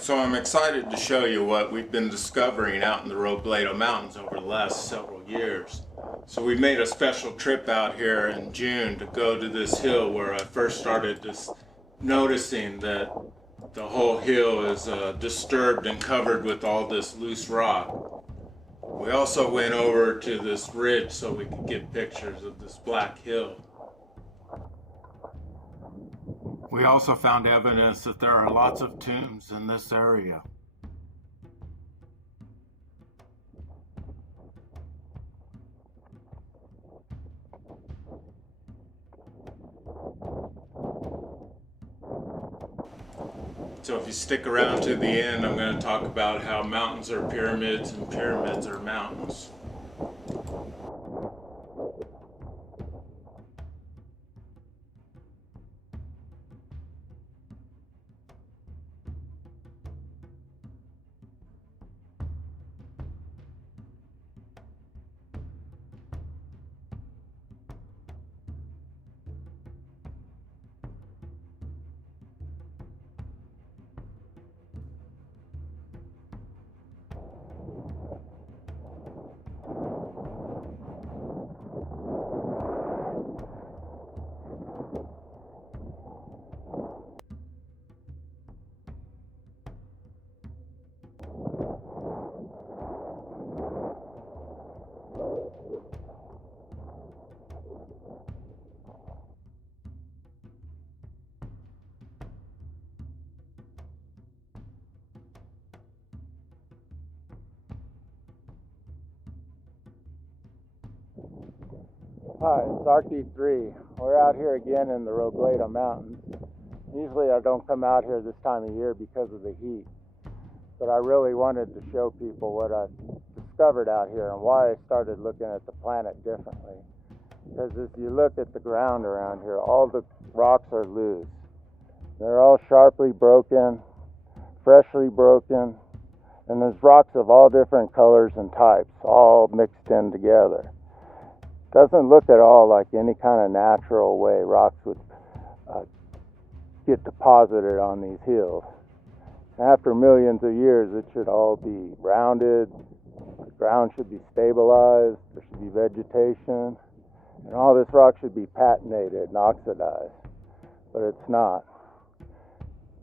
So I'm excited to show you what we've been discovering out in the Robledo Mountains over the last several years. So we made a special trip out here in June to go to this hill where I first started noticing that the whole hill is disturbed and covered with all this loose rock. We also went over to this ridge so we could get pictures of this black hill. We also found evidence that there are lots of tombs in this area. So if you stick around to the end, I'm going to talk about how mountains are pyramids and pyramids are mountains. Hi, it's RT3. We're out here again in the Robledo Mountains. Usually I don't come out here this time of year because of the heat, but I really wanted to show people what I discovered out here and why I started looking at the planet differently. Because if you look at the ground around here, all the rocks are loose. They're all sharply broken, freshly broken, and there's rocks of all different colors and types, all mixed in together. Doesn't look at all like any kind of natural way rocks would get deposited on these hills. After millions of years, it should all be rounded, the ground should be stabilized, there should be vegetation, and all this rock should be patinated and oxidized, but it's not.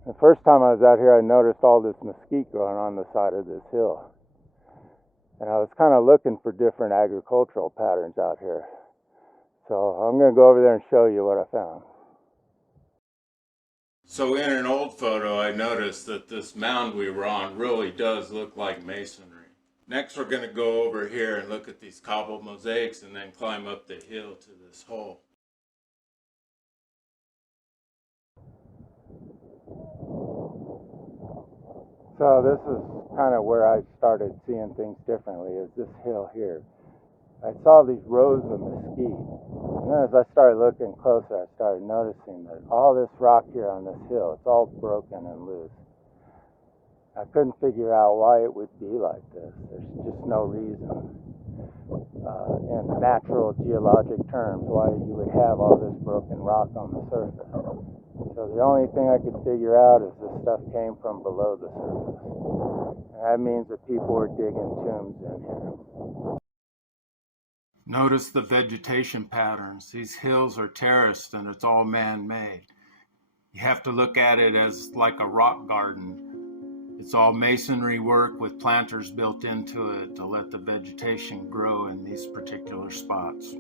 The first time I was out here, I noticed all this mesquite growing on the side of this hill. And I was kind of looking for different agricultural patterns out here. So I'm going to go over there and show you what I found. So in an old photo, I noticed that this mound we were on really does look like masonry. Next, we're going to go over here and look at these cobbled mosaics and then climb up the hill to this hole. So this is kind of where I started seeing things differently, is this hill here. I saw these rows of mesquite, and then as I started looking closer, I started noticing that all this rock here on this hill, it's all broken and loose. I couldn't figure out why it would be like this. There's just no reason in natural geologic terms why you would have all this broken rock on the surface. So the only thing I could figure out is this stuff came from below the surface. And that means that people were digging tombs in here. Notice the vegetation patterns. These hills are terraced and it's all man-made. You have to look at it as like a rock garden. It's all masonry work with planters built into it to let the vegetation grow in these particular spots.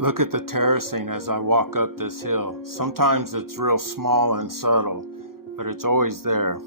Look at the terracing as I walk up this hill. Sometimes it's real small and subtle, but it's always there.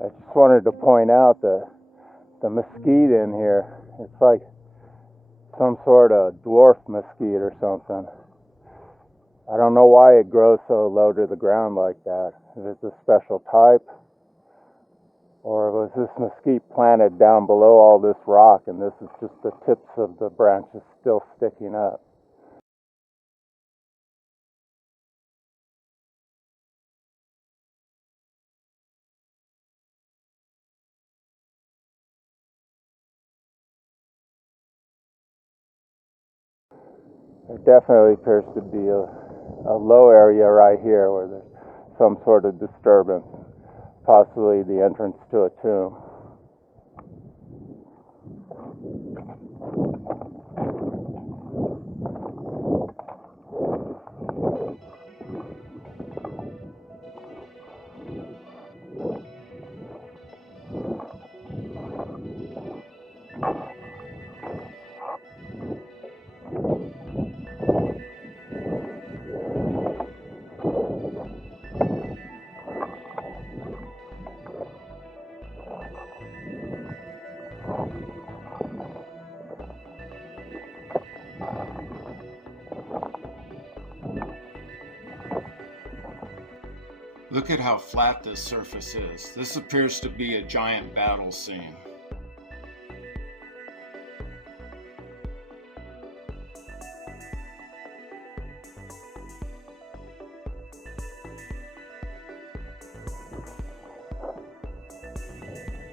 I just wanted to point out the mesquite in here. It's like some sort of dwarf mesquite or something. I don't know why it grows so low to the ground like that. If it's a special type, or was this mesquite planted down below all this rock and this is just the tips of the branches still sticking up? There definitely appears to be a low area right here where there's some sort of disturbance, possibly the entrance to a tomb. Look at how flat this surface is. This appears to be a giant battle scene.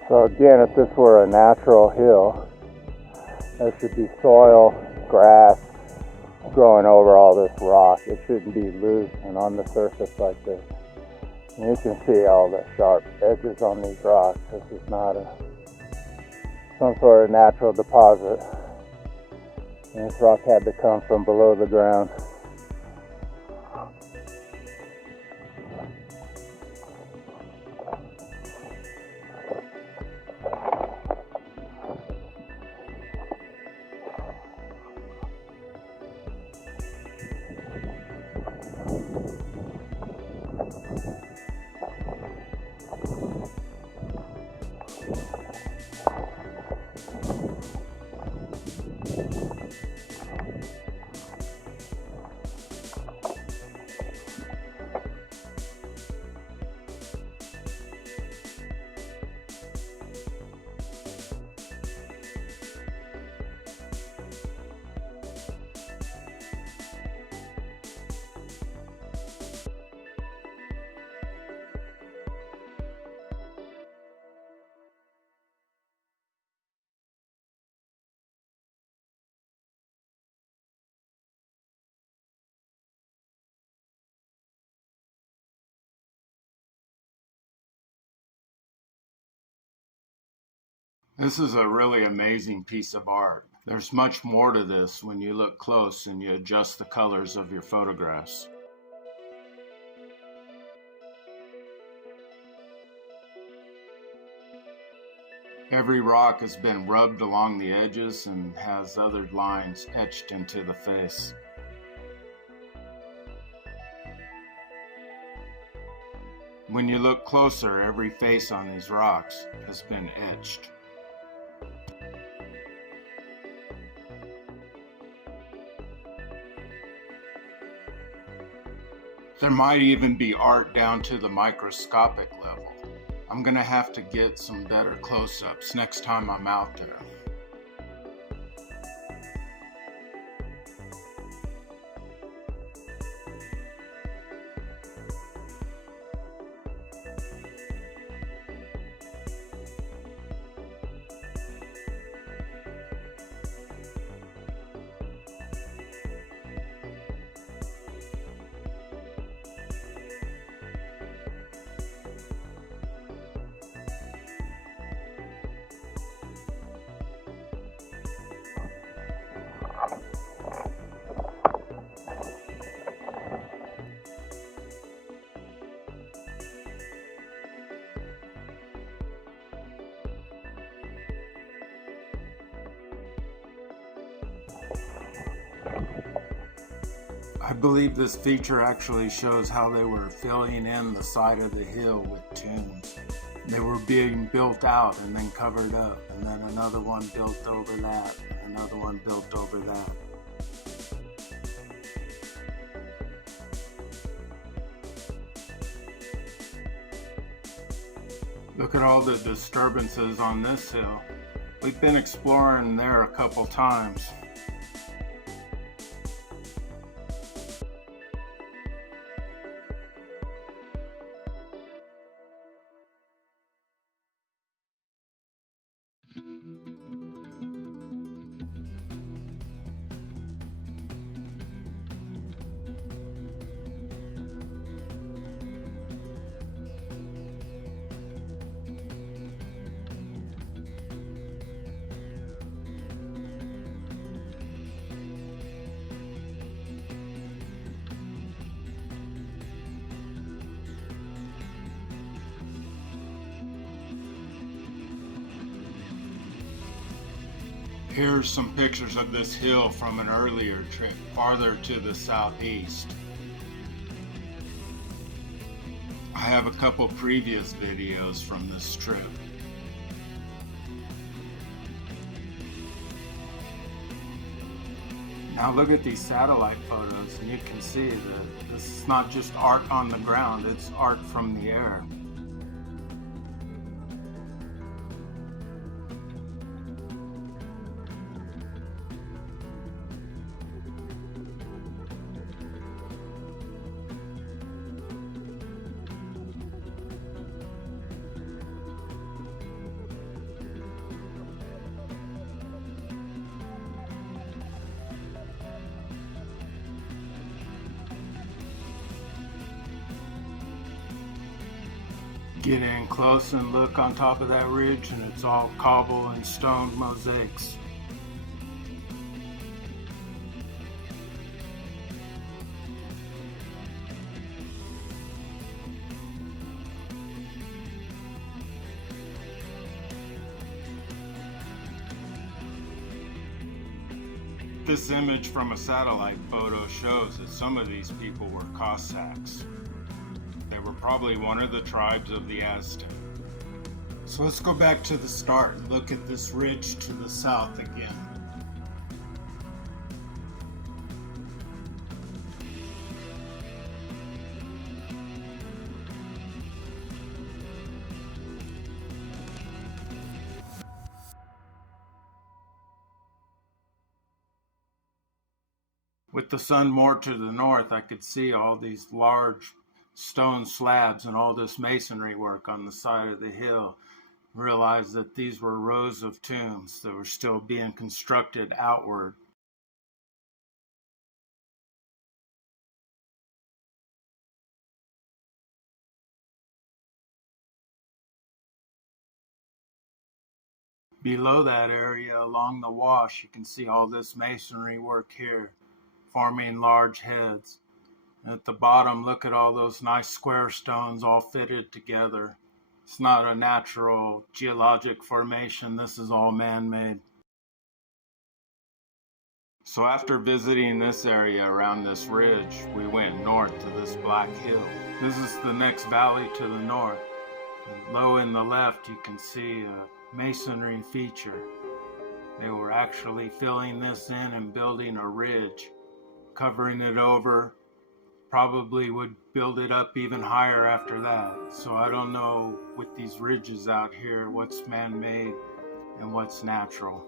So again, if this were a natural hill, there should be soil, grass growing over all this rock. It shouldn't be loose and on the surface like this. And you can see all the sharp edges on these rocks. This is not some sort of natural deposit. And this rock had to come from below the ground. This is a really amazing piece of art. There's much more to this when you look close and you adjust the colors of your photographs. Every rock has been rubbed along the edges and has other lines etched into the face. When you look closer, every face on these rocks has been etched. There might even be art down to the microscopic level. I'm gonna have to get some better close-ups next time I'm out there. I believe this feature actually shows how they were filling in the side of the hill with tombs. They were being built out and then covered up, and then another one built over that, and another one built over that. Look at all the disturbances on this hill. We've been exploring there a couple times. Here's some pictures of this hill from an earlier trip, farther to the southeast. I have a couple previous videos from this trip. Now look at these satellite photos and you can see that this is not just art on the ground, it's art from the air. Get in close and look on top of that ridge, and it's all cobble and stone mosaics. This image from a satellite photo shows that some of these people were Cossacks. They were probably one of the tribes of the Aztec. So let's go back to the start and look at this ridge to the south again. With the sun more to the north, I could see all these large stone slabs and all this masonry work on the side of the hill. Realized that these were rows of tombs that were still being constructed outward. Below that area along the wash, you can see all this masonry work here, forming large heads. At the bottom, look at all those nice square stones all fitted together. It's not a natural geologic formation. This is all man-made. So after visiting this area around this ridge, we went north to this black hill. This is the next valley to the north. And low in the left, you can see a masonry feature. They were actually filling this in and building a ridge, covering it over. Probably would build it up even higher after that. So I don't know with these ridges out here what's man-made and what's natural.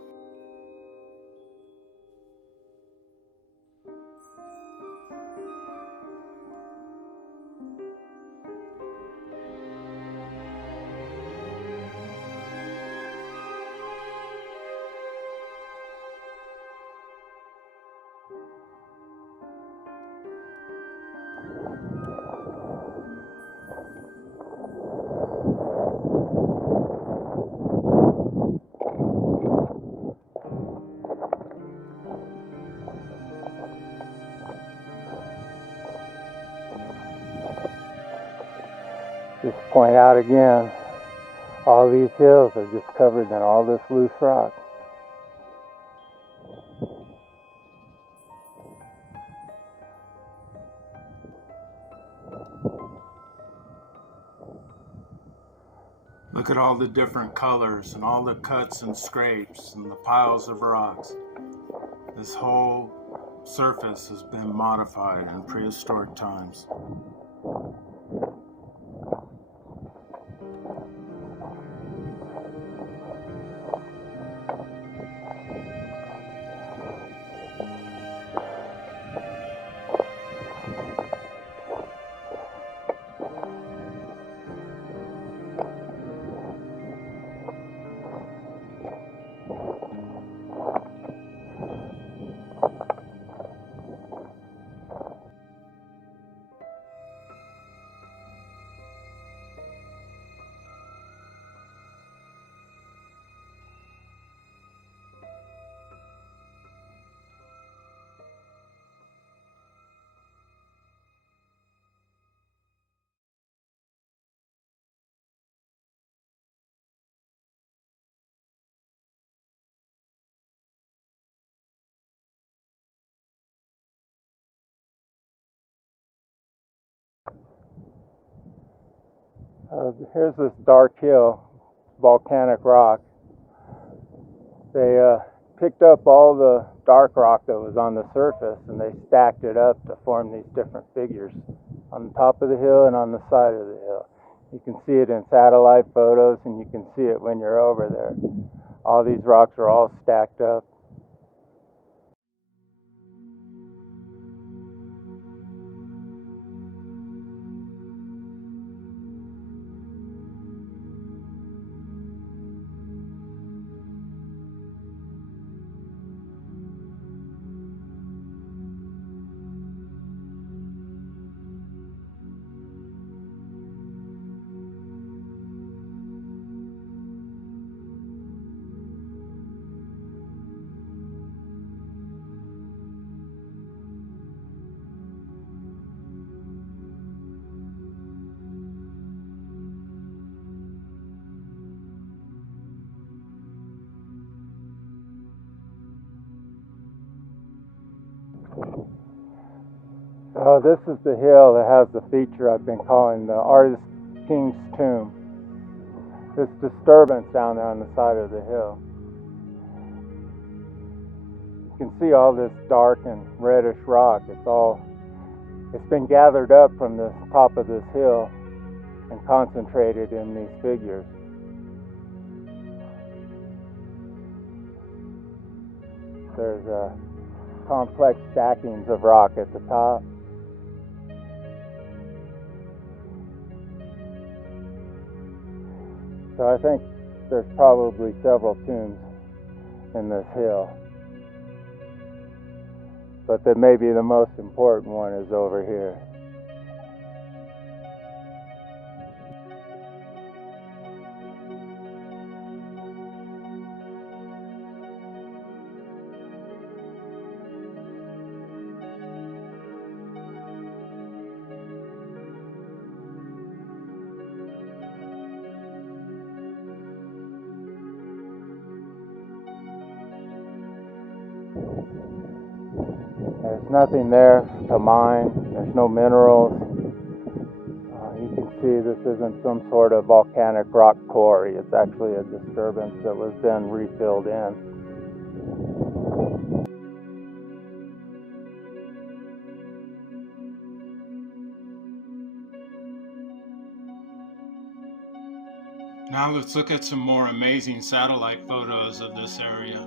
Just point out again, all these hills are just covered in all this loose rock. Look at all the different colors and all the cuts and scrapes and the piles of rocks. This whole surface has been modified in prehistoric times. Here's this dark hill, volcanic rock. They picked up all the dark rock that was on the surface and they stacked it up to form these different figures on the top of the hill and on the side of the hill. You can see it in satellite photos and you can see it when you're over there. All these rocks are all stacked up. This is the hill that has the feature I've been calling the Artist King's Tomb. This disturbance down there on the side of the hill. You can see all this dark and reddish rock. It's been gathered up from the top of this hill and concentrated in these figures. There's complex stackings of rock at the top. So I think there's probably several tombs in this hill. But that maybe the most important one is over here. There's nothing there to mine. There's no minerals. You can see this isn't some sort of volcanic rock quarry. It's actually a disturbance that was then refilled in. Now let's look at some more amazing satellite photos of this area.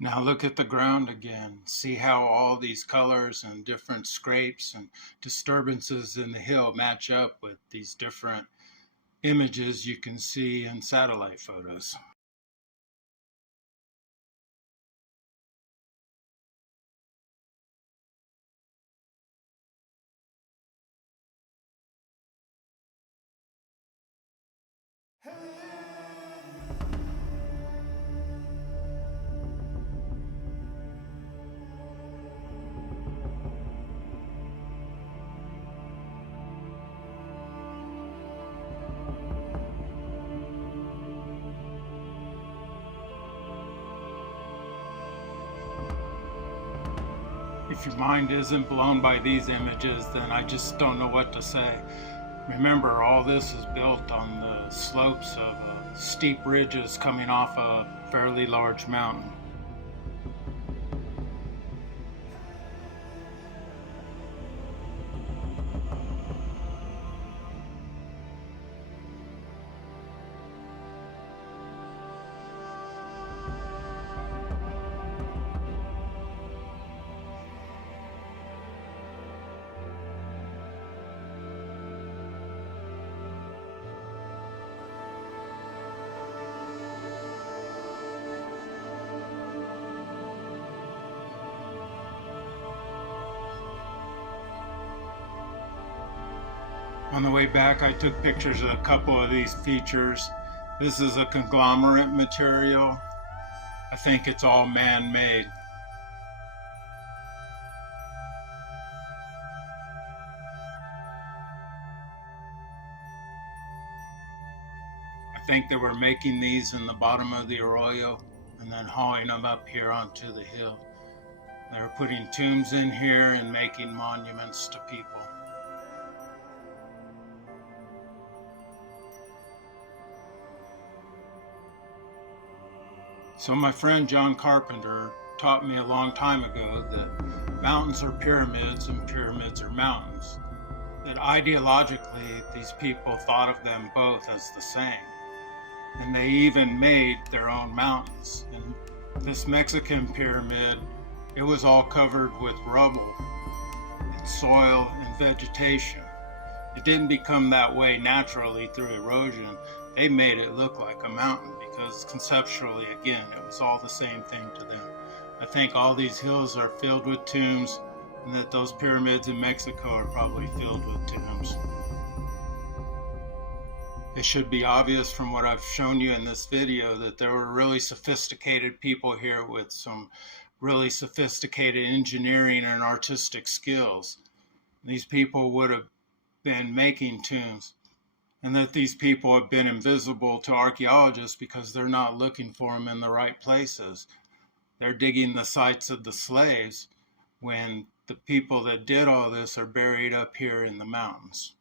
Now look at the ground again. See how all these colors and different scrapes and disturbances in the hill match up with these different images you can see in satellite photos. If your mind isn't blown by these images, then I just don't know what to say. Remember, all this is built on the slopes of steep ridges coming off a fairly large mountain. On the way back, I took pictures of a couple of these features. This is a conglomerate material. I think it's all man-made. I think they were making these in the bottom of the arroyo and then hauling them up here onto the hill. They were putting tombs in here and making monuments to people. So my friend John Carpenter taught me a long time ago that mountains are pyramids and pyramids are mountains. That ideologically, these people thought of them both as the same. And they even made their own mountains. And this Mexican pyramid, it was all covered with rubble and soil and vegetation. It didn't become that way naturally through erosion. They made it look like a mountain because conceptually, again, it was all the same thing to them. I think all these hills are filled with tombs, and that those pyramids in Mexico are probably filled with tombs. It should be obvious from what I've shown you in this video that there were really sophisticated people here with some really sophisticated engineering and artistic skills. These people would have been making tombs, and that these people have been invisible to archaeologists because they're not looking for them in the right places. They're digging the sites of the slaves when the people that did all this are buried up here in the mountains.